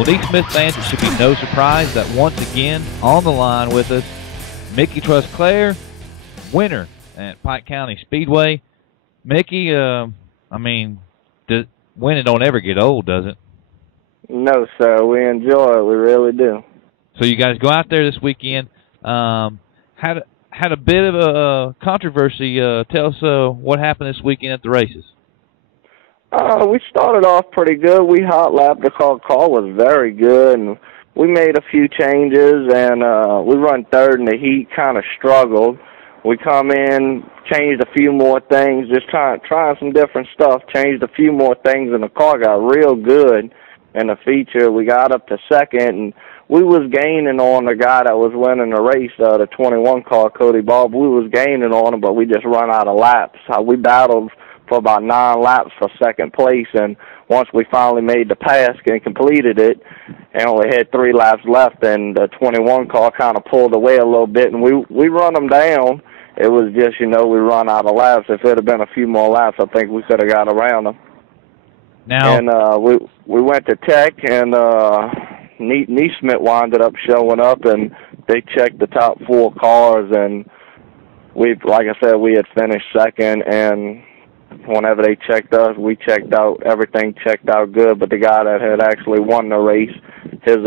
Well, NeSmith fans, it should be no surprise that once again on the line with us, Mickey Trusclair, winner at Pike County Speedway. Mickey, winning don't ever get old, does it? No, sir. We enjoy it. We really do. So you guys go out there this weekend. Had a bit of a controversy. Tell us what happened this weekend at the races. We started off pretty good. We hot lapped. The car was very good, and we made a few changes, and we run third in the heat, kind of struggled. We come in, changed a few more things, just trying some different stuff, changed a few more things, and the car got real good in the feature. We got up to second, and we was gaining on the guy that was winning the race, the 21 car, Cody Bob. We was gaining on him, but we just run out of laps. We battled for about 9 laps for second place, and once we finally made the pass and completed it, and only had 3 laps left, and the 21 car kind of pulled away a little bit, and we run them down. It was just, we run out of laps. If it had been a few more laps, I think we could have got around them. Now, and we went to Tech, and NeSmith wound up showing up, and they checked the top 4 cars, and like I said, we had finished second, and whenever they checked us, we checked out. Everything checked out good, but the guy that had actually won the race, his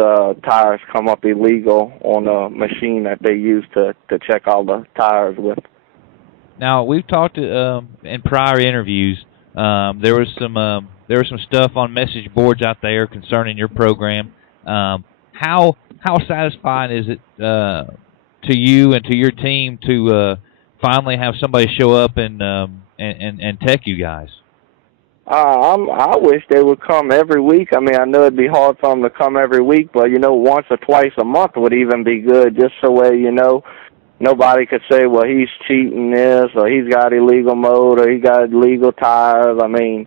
tires come up illegal on a machine that they use to check all the tires with. Now, we've talked in prior interviews. There was some stuff on message boards out there concerning your program. How satisfying is it to you and to your team to finally have somebody show up and tech you guys? I wish they would come every week. I mean, I know it'd be hard for them to come every week, but, once or twice a month would even be good, just so nobody could say, well, he's cheating this, or he's got illegal mode, or he got illegal tires. I mean,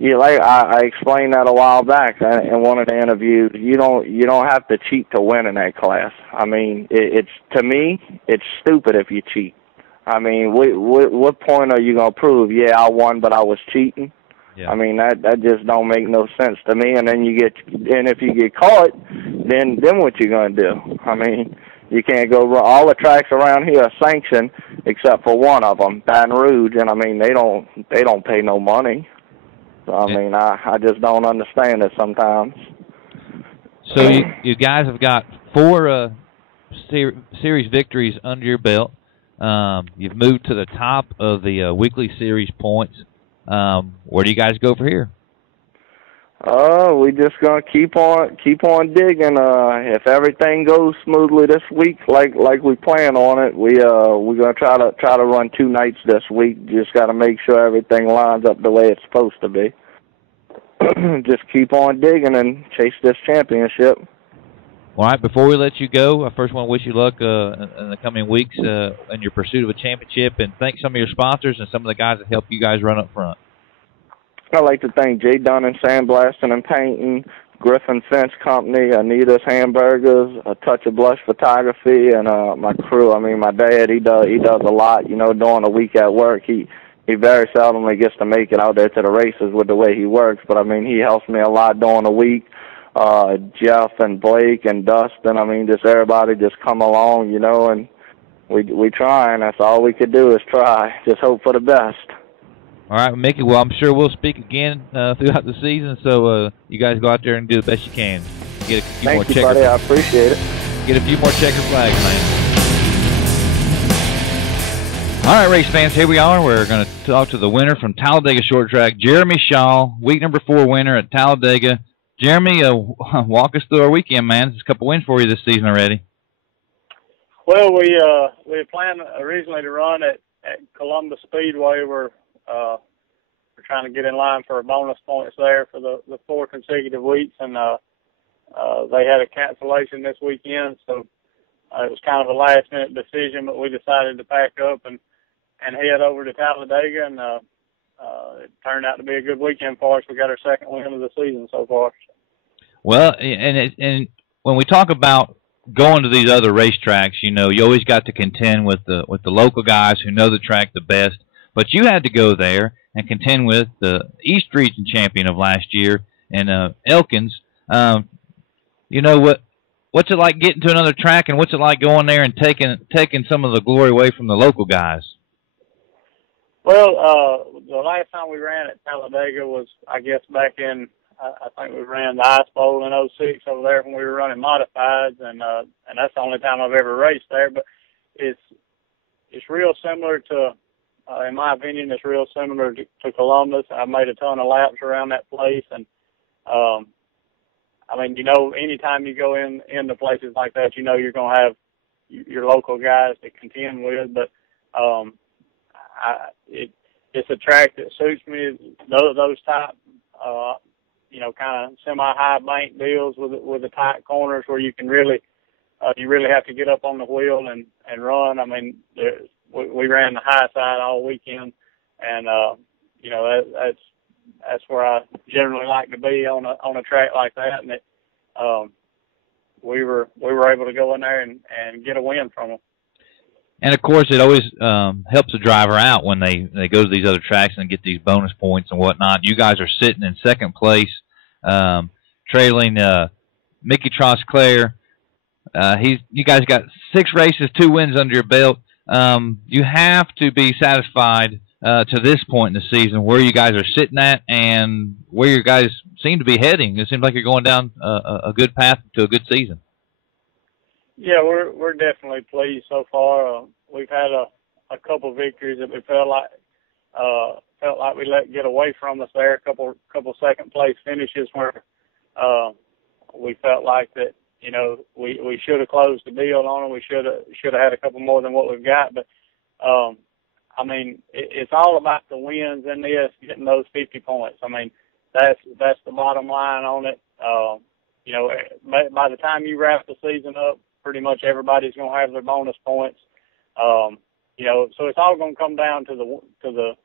I explained that a while back in one of the interviews. You don't have to cheat to win in that class. I mean, to me, it's stupid if you cheat. I mean, what point are you gonna prove? Yeah, I won, but I was cheating. Yeah. I mean, that just don't make no sense to me. And then if you get caught, then what you gonna do? I mean, you can't go. All the tracks around here are sanctioned except for one of them, Baton Rouge, and I mean they don't pay no money. So I mean, I just don't understand it sometimes. So you guys have got 4 series victories under your belt. You've moved to the top of the weekly series points. Where do you guys go for here? We just gonna keep on digging. If everything goes smoothly this week, like we plan on it, we're gonna try to run 2 nights this week. Just got to make sure everything lines up the way it's supposed to be. Just keep on digging and chase this championship. All right, before we let you go, I first want to wish you luck in the coming weeks in your pursuit of a championship, and thank some of your sponsors and some of the guys that help you guys run up front. I'd like to thank Jay Dunn and Sandblasting and Painting, Griffin Fence Company, Anita's Hamburgers, A Touch of Blush Photography, and my crew. I mean, my dad, he does a lot, during the week at work. He very seldomly gets to make it out there to the races with the way he works, but, I mean, he helps me a lot during the week. Jeff and Blake and Dustin, I mean, just everybody just come along, and we try, and that's all we could do is try. Just hope for the best. All right, Mickey, well, I'm sure we'll speak again throughout the season, so you guys go out there and do the best you can. Get a few more checker. Buddy. I appreciate it. Get a few more checker flags, man. All right, race fans, here we are. We're going to talk to the winner from Talladega Short Track, Jeremy Shaw, week number 4 winner at Talladega. Jeremy, walk us through our weekend, man. There's a couple wins for you this season already. Well, we had planned originally to run at Columbus Speedway. We're trying to get in line for bonus points there for the 4 consecutive weeks, and they had a cancellation this weekend, so it was kind of a last-minute decision, but we decided to pack up and head over to Talladega, and it turned out to be a good weekend for us. We got our 2nd win of the season so far. Well, and when we talk about going to these other racetracks, you always got to contend with the local guys who know the track the best. But you had to go there and contend with the East Region champion of last year and Elkins. You know what's it like getting to another track, and what's it like going there and taking some of the glory away from the local guys? Well, the last time we ran at Talladega was, I guess, back in, I think we ran the Ice Bowl in '06 over there when we were running modifieds, and that's the only time I've ever raced there. But it's real similar to, in my opinion, it's real similar to Columbus. I made a ton of laps around that place, and I mean, anytime you go into places like that, you're going to have your local guys to contend with, but it's a track that suits me. Those type, kind of semi-high bank deals with the tight corners where you can really have to get up on the wheel and run. I mean, we ran the high side all weekend, and that's where I generally like to be on a track like that. And we were able to go in there and get a win from them. And of course, it always helps the driver out when they go to these other tracks and get these bonus points and whatnot. You guys are sitting in second place, trailing Mickey Trosclair. You guys got 6 races, 2 wins under your belt. You have to be satisfied to this point in the season where you guys are sitting at and where you guys seem to be heading. It seems like you're going down a good path to a good season. Yeah, we're definitely pleased so far. We've had a couple victories that we felt like we let get away from us there. A couple second place finishes where we felt like that we should have closed the deal on them. We should have had a couple more than what we've got. But I mean, it's all about the wins in this, getting those 50 points. I mean, that's the bottom line on it. By the time you wrap the season up, pretty much everybody's going to have their bonus points. So it's all going to come down to the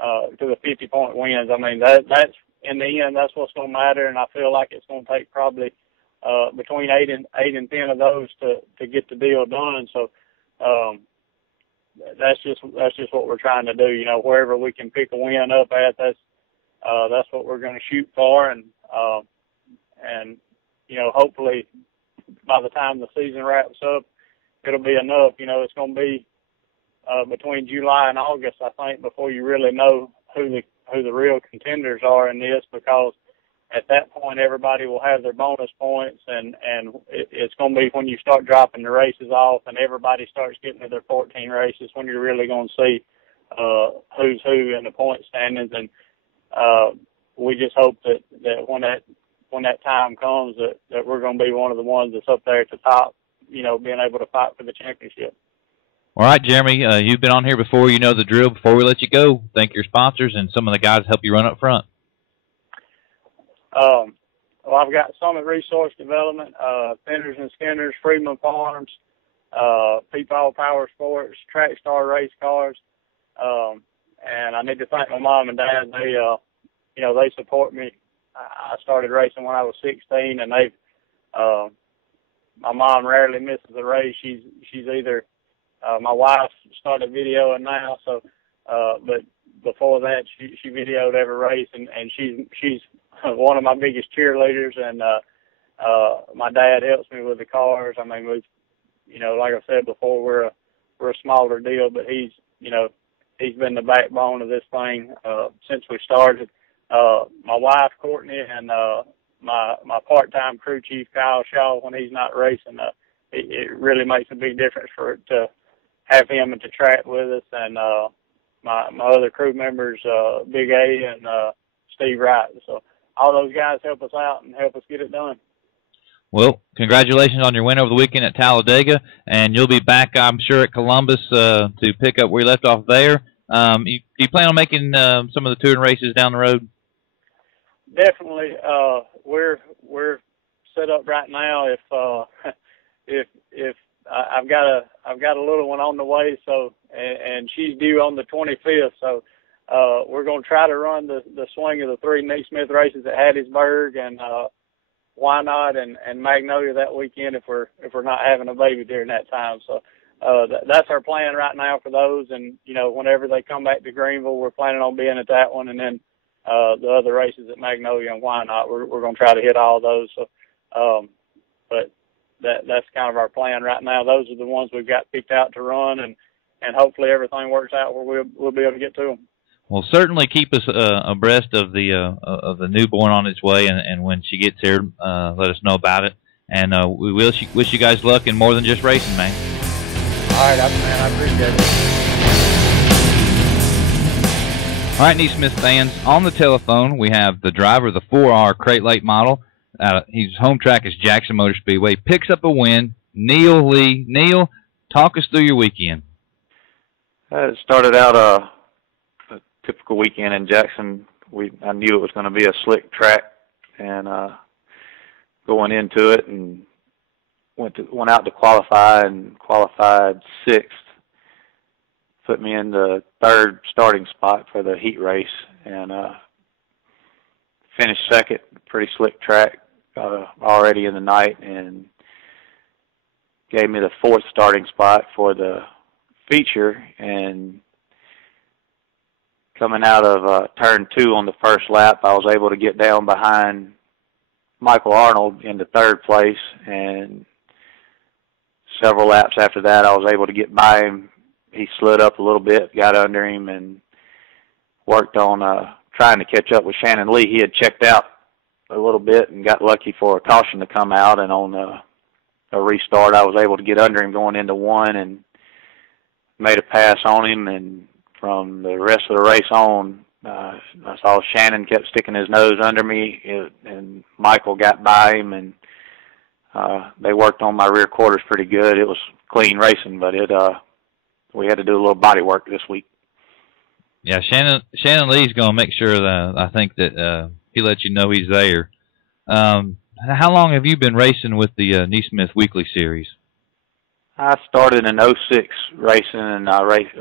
50-point wins. I mean, that's in the end, that's what's going to matter, and I feel like it's going to take probably between 8 and 10 of those to get the deal done. So that's just what we're trying to do. Wherever we can pick a win up at, that's what we're going to shoot for, and hopefully by the time the season wraps up, it'll be enough. It's going to be between July and August, I think, before you really know who the real contenders are in this, because at that point everybody will have their bonus points, and it's going to be when you start dropping the races off and everybody starts getting to their 14 races when you're really going to see who's who in the point standings. And we just hope that when that time comes that we're going to be one of the ones that's up there at the top, being able to fight for the championship. All right, Jeremy, you've been on here before. You know the drill. Before we let you go, thank your sponsors and some of the guys that help you run up front. Well, I've got Summit Resource Development, Fenders and Skinners, Freedman Farms, Peepaw Power Sports, Track Star Race Cars, and I need to thank my mom and dad. They support me. I started racing when I was 16, and my mom rarely misses a race. She's either my wife started videoing now, so but before that she videoed every race, and she's one of my biggest cheerleaders, and my dad helps me with the cars. I mean, like I said before, we're a smaller deal, but he's been the backbone of this thing since we started. My wife Courtney and my part-time crew chief Kyle Shaw, when he's not racing, it really makes a big difference to have him at the track with us, and my other crew members, Big A and Steve Wright. So all those guys help us out and help us get it done. Well, congratulations on your win over the weekend at Talladega, and you'll be back, I'm sure, at Columbus to pick up where you left off there. Do you plan on making some of the touring races down the road? Definitely. We're set up right now. If I've got a little one on the way, so and she's due on the 25th, so we're going to try to run the swing of the 3 NeSmith races at Hattiesburg and Why Not and Magnolia that weekend if we're not having a baby during that time. So that's our plan right now for those, and whenever they come back to Greenville, we're planning on being at that one, and then the other races at Magnolia and Why Not, we're going to try to hit all those. So but that's kind of our plan right now. Those are the ones we've got picked out to run, and hopefully everything works out where we'll be able to get to them. Well, certainly keep us abreast of the newborn on its way, and when she gets here, let us know about it. And we wish you guys luck in more than just racing, man. All right, man, I appreciate it. All right, NeSmith fans, on the telephone we have the driver of the 4R Crate Late model. His home track is Jackson Motor Speedway. Picks up a win. Neil Lee. Neil, talk us through your weekend. It started out a typical weekend in Jackson. I knew it was going to be a slick track, and going into it, and went out to qualify and qualified 6th. Put me in the 3rd starting spot for the heat race, and finished 2nd. Pretty slick track already in the night, and gave me the 4th starting spot for the feature. And coming out of turn 2 on the first lap, I was able to get down behind Michael Arnold into 3rd place, and several laps after that I was able to get by him. He slid up a little bit, got under him, and worked on trying to catch up with Shannon Lee. He had checked out a little bit and got lucky for a caution to come out, and on a restart I was able to get under him going into 1 and made a pass on him. And from the rest of the race on, I saw Shannon kept sticking his nose under me, and Michael got by him, and they worked on my rear quarters pretty good. It was clean racing, but we had to do a little body work this week. Yeah, Shannon Lee's going to make sure that I think that he lets you know he's there. How long have you been racing with the NeSmith Weekly Series? I started in 06 racing, and I raced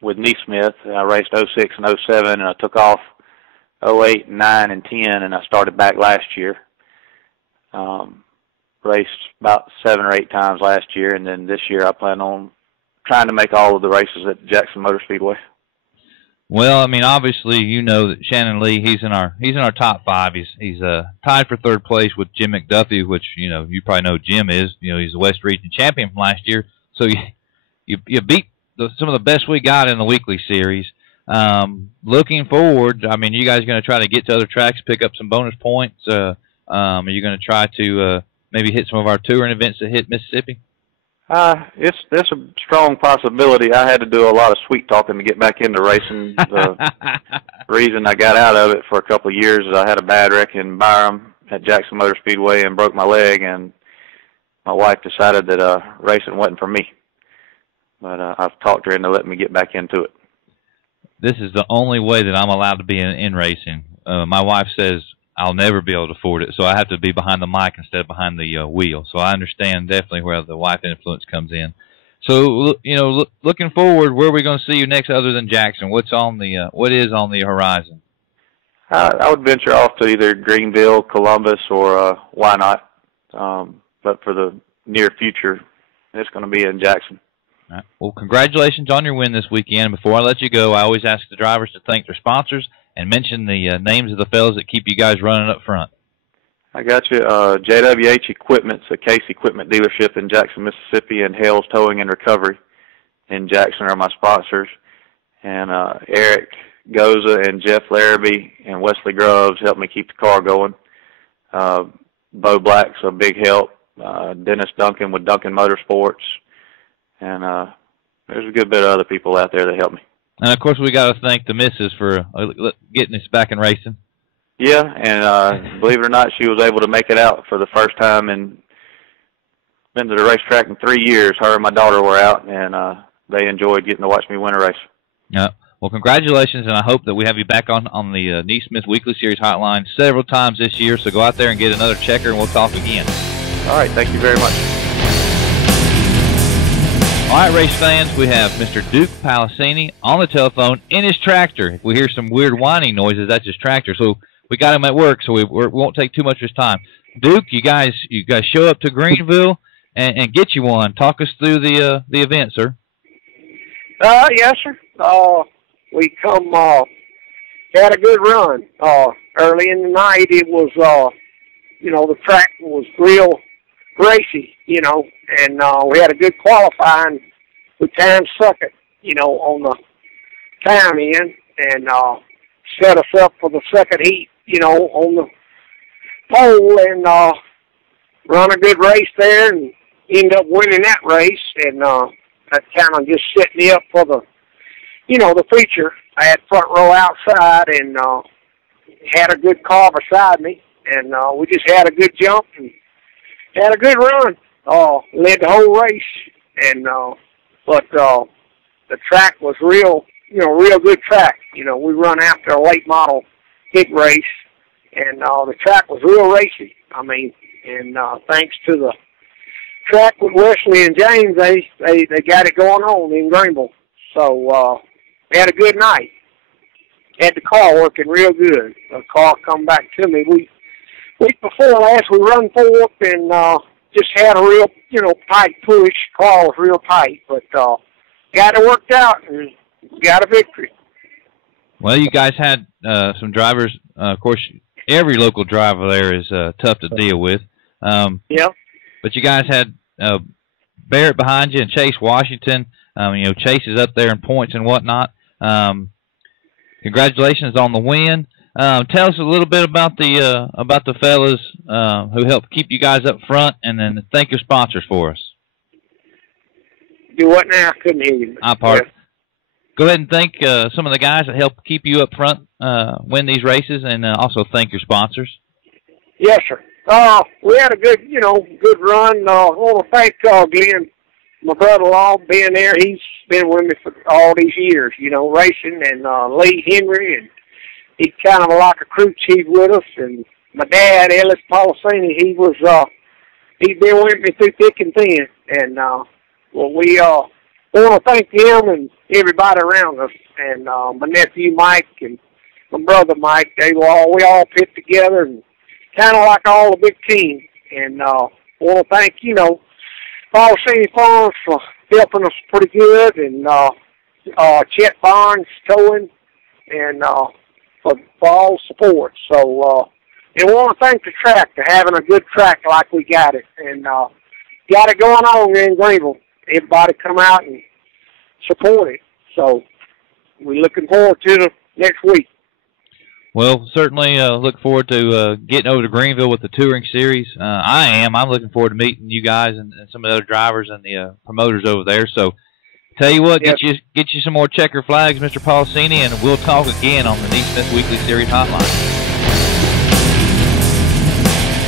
with NeSmith. I raced 06 and 07, and I took off 08, 9, and 10, and I started back last year. Raced about 7 or 8 times last year, and then this year I plan on trying to make all of the races at Jackson Motor Speedway. Well, I mean, obviously, you know that Shannon Lee, he's in our top 5. He's tied for 3rd place with Jim McDuffie, which you probably know Jim is. He's the West Region champion from last year. So you beat some of the best we got in the weekly series. Looking forward, I mean, you guys going to try to get to other tracks, pick up some bonus points? Are you going to try to maybe hit some of our touring events that hit Mississippi? It's a strong possibility. I had to do a lot of sweet talking to get back into racing. The reason I got out of it for a couple of years is I had a bad wreck in Byram at Jackson Motor Speedway and broke my leg, and my wife decided that racing wasn't for me. But I've talked her into letting me get back into it. This is the only way that I'm allowed to be in racing. My wife says I'll never be able to afford it, so I have to be behind the mic instead of behind the wheel. So I understand definitely where the wife influence comes in. So looking forward, where are we going to see you next other than Jackson? What is on the horizon? I would venture off to either Greenville, Columbus, or why not? But for the near future, it's going to be in Jackson. All right. Well, congratulations on your win this weekend. Before I let you go, I always ask the drivers to thank their sponsors and mention the names of the fellows that keep you guys running up front. I got you. JWH Equipment's a Case Equipment dealership in Jackson, Mississippi, and Hales Towing and Recovery in Jackson are my sponsors. And Eric Goza and Jeff Larrabee and Wesley Groves helped me keep the car going. Bo Black's a big help. Dennis Duncan with Duncan Motorsports. And there's a good bit of other people out there that help me. And, of course, we got to thank the missus for getting us back in racing. Yeah, and believe it or not, she was able to make it out for the first time and been to the racetrack in 3 years. Her and my daughter were out, and they enjoyed getting to watch me win a race. Yeah. Well, congratulations, and I hope that we have you back on the NeSmith Weekly Series hotline several times this year. So go out there and get another checker, and we'll talk again. All right. Thank you very much. All right, race fans, we have Mr. Duke Palacini on the telephone in his tractor. If we hear some weird whining noises, that's his tractor. So we got him at work, so we won't take too much of his time. Duke, you guys show up to Greenville and get you one. Talk us through the event, sir. Yes, sir. We had a good run. Early in the night, it was, the track was real racy, you know, and we had a good qualifying. We time suck it, you know, on the time in, and set us up for the second heat, you know, on the pole, and run a good race there, and end up winning that race, and that kind of just set me up for the, you know, the feature. I had front row outside, and had a good car beside me, and we just had a good jump and had a good run. Led the whole race, and but the track was real, you know, real good track. You know, we run after a late model big race, and the track was real racy. I mean, and thanks to the track with Wesley and James, they got it going on in Greenville. So we had a good night. Had the car working real good. The car come back to me. Week before last, we run fourth and just had a real, you know, tight push. Car was real tight, but got it worked out and got a victory. Well, you guys had some drivers. Of course, every local driver there is tough to deal with. Yeah. But you guys had Barrett behind you and Chase Washington. You know, Chase is up there in points and whatnot. Congratulations on the win. Tell us a little bit about the fellas who helped keep you guys up front, and then thank your sponsors for us. Do what now? I couldn't hear you. Go ahead and thank some of the guys that helped keep you up front, win these races, and also thank your sponsors. Yes, sir. We had a good, you know, good run. I want to thank Glenn, my brother-in-law, being there. He's been with me for all these years, you know, racing, and Lee Henry, and he's kind of like a crew chief with us. And my dad, Ellis Policini, he's been with me through thick and thin. And well, we want to thank him and everybody around us, and my nephew Mike and my brother Mike. We all pit together and kind of like all the big team. And want to thank, you know, Policini Farms for helping us pretty good, and Chet Barnes towing, and for all support. So, and I want to thank the track for having a good track like we got it, and got it going on in Greenville. Everybody come out and support it. So we're looking forward to the next week. Well, certainly look forward to getting over to Greenville with the touring series. I'm looking forward to meeting you guys and some of the other drivers and the promoters over there. So, tell you what, get you some more checker flags, Mr. Policini, and we'll talk again on the NeSmith Weekly Series Hotline.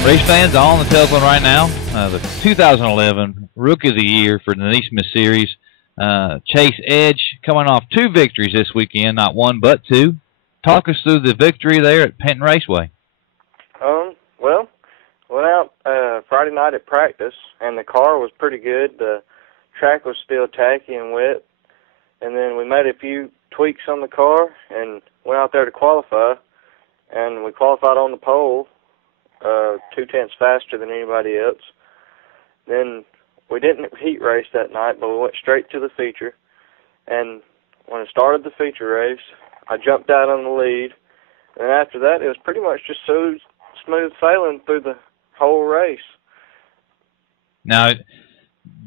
Race fans on the telephone right now. The 2011 Rookie of the Year for the NeSmith Series, Chase Edge, coming off 2 victories this weekend, not 1 but 2. Talk us through the victory there at Penton Raceway. Well, went out Friday night at practice, and the car was pretty good. The track was still tacky and wet, and then we made a few tweaks on the car and went out there to qualify, and we qualified on the pole 0.2 faster than anybody else. Then we didn't heat race that night, but we went straight to the feature, and when I started the feature race, I jumped out on the lead, and after that, it was pretty much just so smooth sailing through the whole race. Now,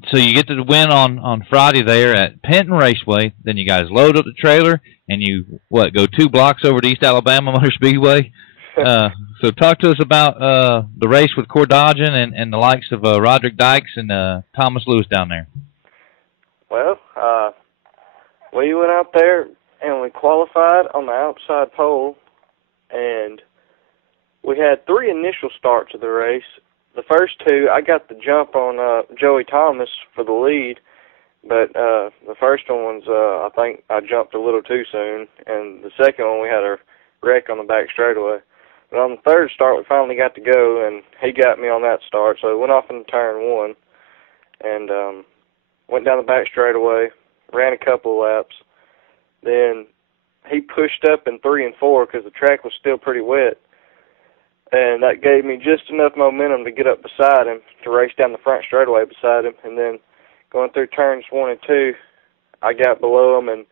so you get to win on Friday there at Penton Raceway, then you guys load up the trailer, and you, go 2 blocks over to East Alabama Motor Speedway? So talk to us about the race with Cordogin and the likes of Roderick Dykes and Thomas Lewis down there. Well, we went out there, and we qualified on the outside pole, and we had 3 initial starts of the race. The first 2, I got the jump on Joey Thomas for the lead, but the first one was, I think I jumped a little too soon, and the second one we had a wreck on the back straightaway. But on the third start, we finally got to go, and he got me on that start, so we went off in turn 1, and went down the back straightaway, ran a couple of laps. Then he pushed up in 3 and 4 because the track was still pretty wet, and that gave me just enough momentum to get up beside him to race down the front straightaway beside him. And then going through turns 1 and 2, I got below him and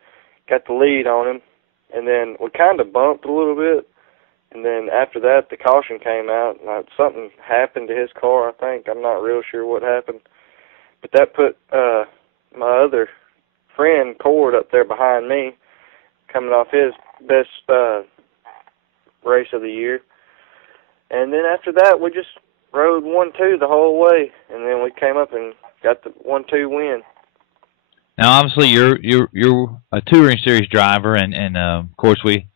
got the lead on him. And then we kind of bumped a little bit, And then after that, the caution came out, and something happened to his car, I think. I'm not real sure what happened. But that put my other friend, Cord, up there behind me, coming off his best race of the year. And then after that, we just rode 1-2 the whole way, and then we came up and got the 1-2 win. Now, obviously, you're a touring series driver, and of course, we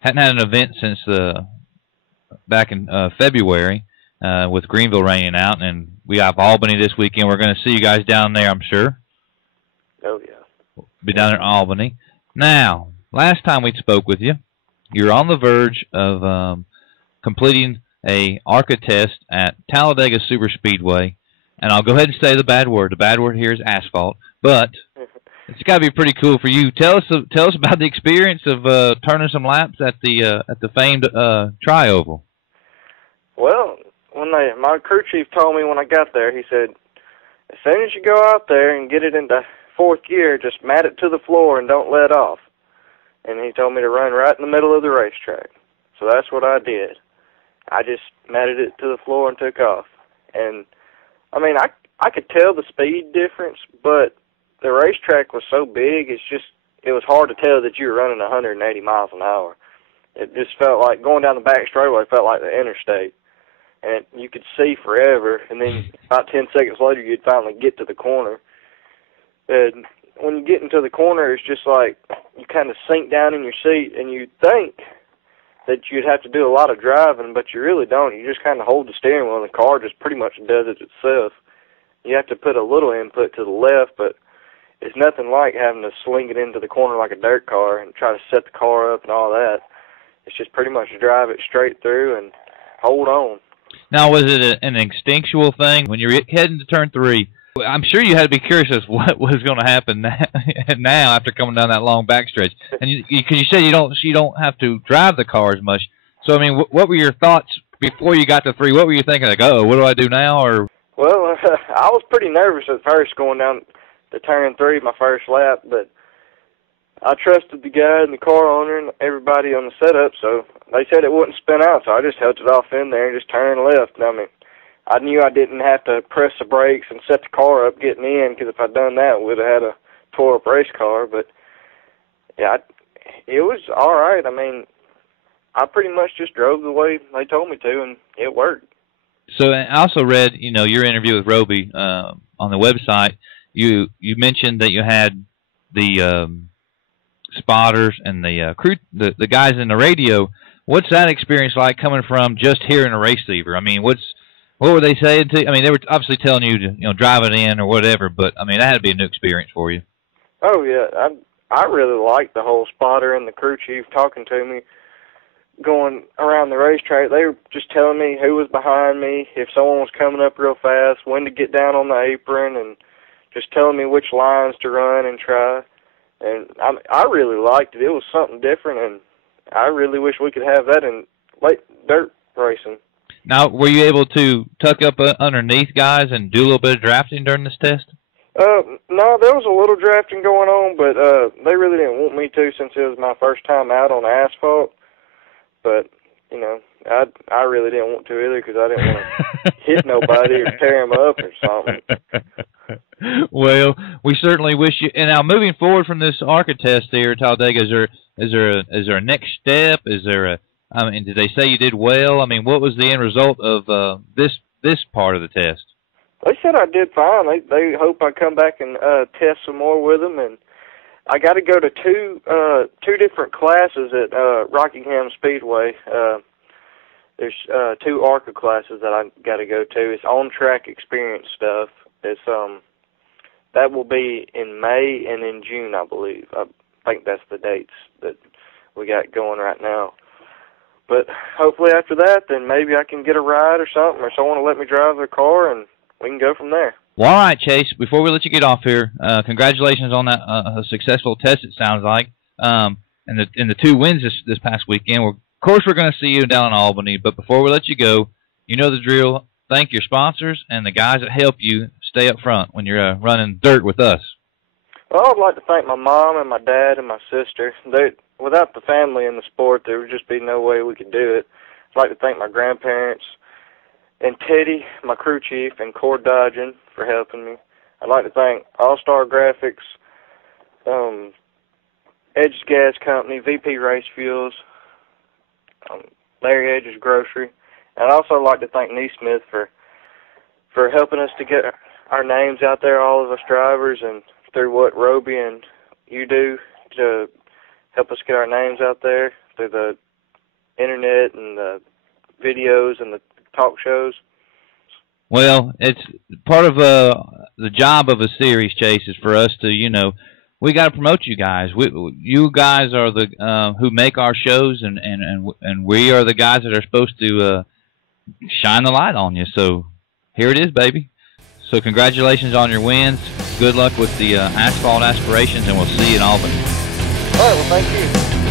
hadn't had an event since back in February with Greenville raining out, and we have Albany this weekend. We're going to see you guys down there, I'm sure. Oh, yeah. Be down in Albany. Now, last time we spoke with you, you're on the verge of completing a ARCA test at Talladega Superspeedway, and I'll go ahead and say the bad word. The bad word here is asphalt, but it's got to be pretty cool for you. Tell us about the experience of turning some laps at the famed Tri-Oval. Well, my crew chief told me when I got there, he said, as soon as you go out there and get it into fourth gear, just mat it to the floor and don't let off. And he told me to run right in the middle of the racetrack. So that's what I did. I just matted it to the floor and took off. And, I mean, I could tell the speed difference, but the racetrack was so big, it was hard to tell that you were running 180 miles an hour. It just felt like going down the back straightaway felt like the interstate. And you could see forever, and then about 10 seconds later, you'd finally get to the corner. And when you get into the corner, it's just like you kind of sink down in your seat, and you think that you'd have to do a lot of driving, but you really don't. You just kind of hold the steering wheel, and the car just pretty much does it itself. You have to put a little input to the left, but it's nothing like having to sling it into the corner like a dirt car and try to set the car up and all that. It's just pretty much drive it straight through and hold on. Now, was it an instinctual thing when you're heading to turn 3? I'm sure you had to be curious as what was going to happen now after coming down that long backstretch. And because you said you don't have to drive the car as much. So I mean, what were your thoughts before you got to 3? What were you thinking? Like, oh, what do I do now? Or well, I was pretty nervous at first going down to turn 3, my first lap, but I trusted the guy and the car owner and everybody on the setup, so they said it wouldn't spin out, so I just held it off in there and just turned left. I mean, I knew I didn't have to press the brakes and set the car up getting in, because if I'd done that, we would have had a tore-up race car. But, yeah, it was all right. I mean, I pretty much just drove the way they told me to, and it worked. So I also read, your interview with Roby on the website. You mentioned that you had the spotters and the crew, the guys in the radio. What's that experience like coming from just hearing a receiver? I mean, what were they saying to you? I mean, they were obviously telling you to drive it in or whatever, but I mean, that had to be a new experience for you. Oh yeah, I really liked the whole spotter and the crew chief talking to me, going around the racetrack. They were just telling me who was behind me, if someone was coming up real fast, when to get down on the apron, and just telling me which lines to run and try. And I really liked it. It was something different, and I really wish we could have that in late dirt racing. Now, were you able to tuck up underneath guys and do a little bit of drafting during this test? No, there was a little drafting going on, but they really didn't want me to since it was my first time out on asphalt. But, I really didn't want to either because I didn't want to hit nobody or tear them up or something. Well, we certainly wish you. And now, moving forward from this ARCA test here at Talladega, is there a next step? I mean, did they say you did well? I mean, what was the end result of this part of the test? They said I did fine. They hope I come back and test some more with them, and I got to go to two different classes at Rockingham Speedway. There's 2 ARCA classes that I got to go to. It's on-track experience stuff. It's that will be in May and in June, I believe. I think that's the dates that we got going right now. But hopefully after that, then maybe I can get a ride or something, or someone will let me drive their car, and we can go from there. Well, all right, Chase, before we let you get off here, congratulations on that successful test, it sounds like, and the 2 wins this past weekend. Of course, we're going to see you down in Albany, but before we let you go, you know the drill. Thank your sponsors and the guys that help you stay up front when you're running dirt with us. Well, I'd like to thank my mom and my dad and my sister. without the family in the sport, there would just be no way we could do it. I'd like to thank my grandparents and Teddy, my crew chief, and Cord Dodgen for helping me. I'd like to thank All-Star Graphics, Edge's Gas Company, VP Race Fuels, Larry Edge's Grocery. And I'd also like to thank NeSmith for helping us to get our names out there, all of us drivers, and through what Roby and you do to help us get our names out there through the internet and the videos and the talk shows. Well, it's part of the job of a series, Chase, is for us to, you know, we got to promote you guys. You guys are the who make our shows, and we are the guys that are supposed to shine the light on you. So here it is, baby. So congratulations on your wins. Good luck with the asphalt aspirations, and we'll see you in Albany. All right, well, thank you.